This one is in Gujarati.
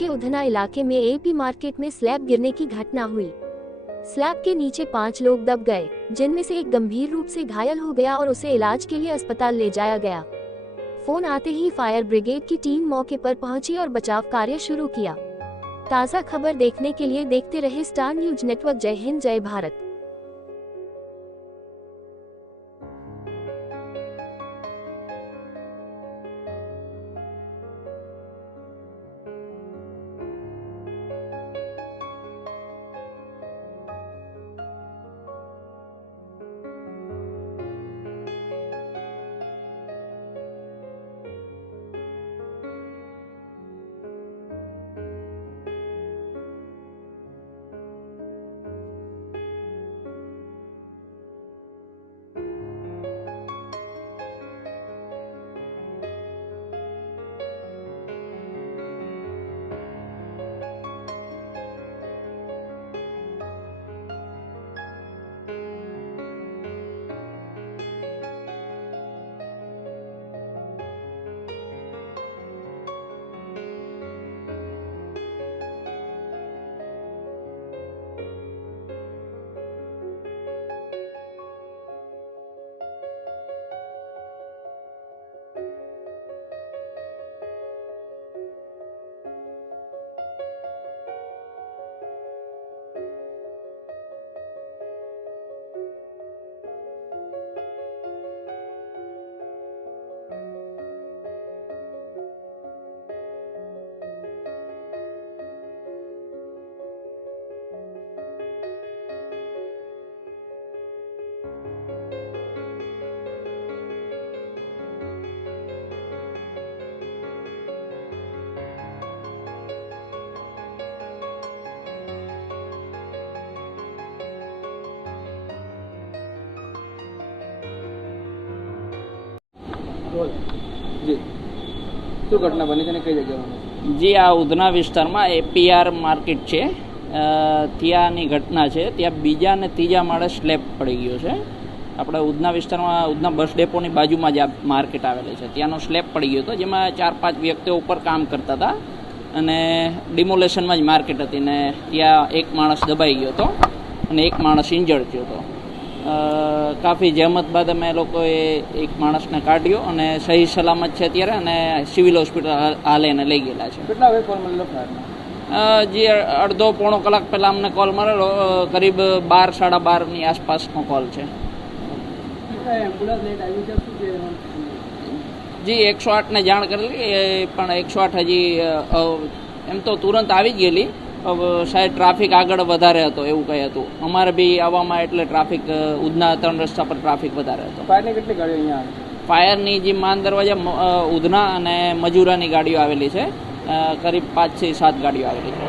के उधना इलाके में एपी मार्केट में स्लैब गिरने की घटना हुई। स्लैब के नीचे 5 लोग दब गए, जिनमें से एक गंभीर रूप से घायल हो गया और उसे इलाज के लिए अस्पताल ले जाया गया। फोन आते ही फायर ब्रिगेड की टीम मौके पर पहुंची और बचाव कार्य शुरू किया। ताज़ा खबर देखने के लिए देखते रहे स्टार न्यूज नेटवर्क। जय हिंद, जय भारत। જી શું ઘટના બની છે ને કઈ જગ્યામાં? જી આ ઉધના વિસ્તારમાં એપીઆર માર્કેટ છે, ત્યાંની ઘટના છે. ત્યાં બીજા અને ત્રીજા માળે સ્લેબ પડી ગયો છે. આપણે ઉધના વિસ્તારમાં ઉધના બસ ડેપોની બાજુમાં જ આ માર્કેટ આવેલી છે, ત્યાંનો સ્લેબ પડી ગયો હતો, જેમાં 4-5 વ્યક્તિઓ ઉપર કામ કરતા હતા અને ડિમોલેશનમાં જ માર્કેટ હતી ને ત્યાં એક માણસ દબાઈ ગયો હતો અને એક માણસ ઇન્જર્ડ થયો હતો. કાફી જહેમત બાદ અમે લોકોએ એક માણસને કાઢ્યો અને સહી સલામત છે અત્યારે અને સિવિલ હોસ્પિટલ હાલે એને લઈ ગયેલા છે. કેટલા વાગે કોલ મળેલો ફાયરનો? જે અડધો-પોણો કલાક પહેલાં અમને કોલ મળેલો, કરીબ 12-12:30ની આસપાસનો કોલ છે. જી 108ને જાણ કરેલી, પણ 108 હજી એમ તો તુરંત આવી જ ગયેલી. શાયદ ટ્રાફિક આગળ વધારે હતો એવું કંઈ હતું. અમારે બી આવવામાં એટલે ટ્રાફિક ઉધના 3 રસ્તા પર ટ્રાફિક વધારે હતો. ફાયરની કેટલી ગાડીઓ અહીંયા આવે? ફાયરની જે માન દરવાજા ઉધના અને મજૂરાની ગાડીઓ આવેલી છે, કરીબ 5-7 ગાડીઓ આવેલી છે.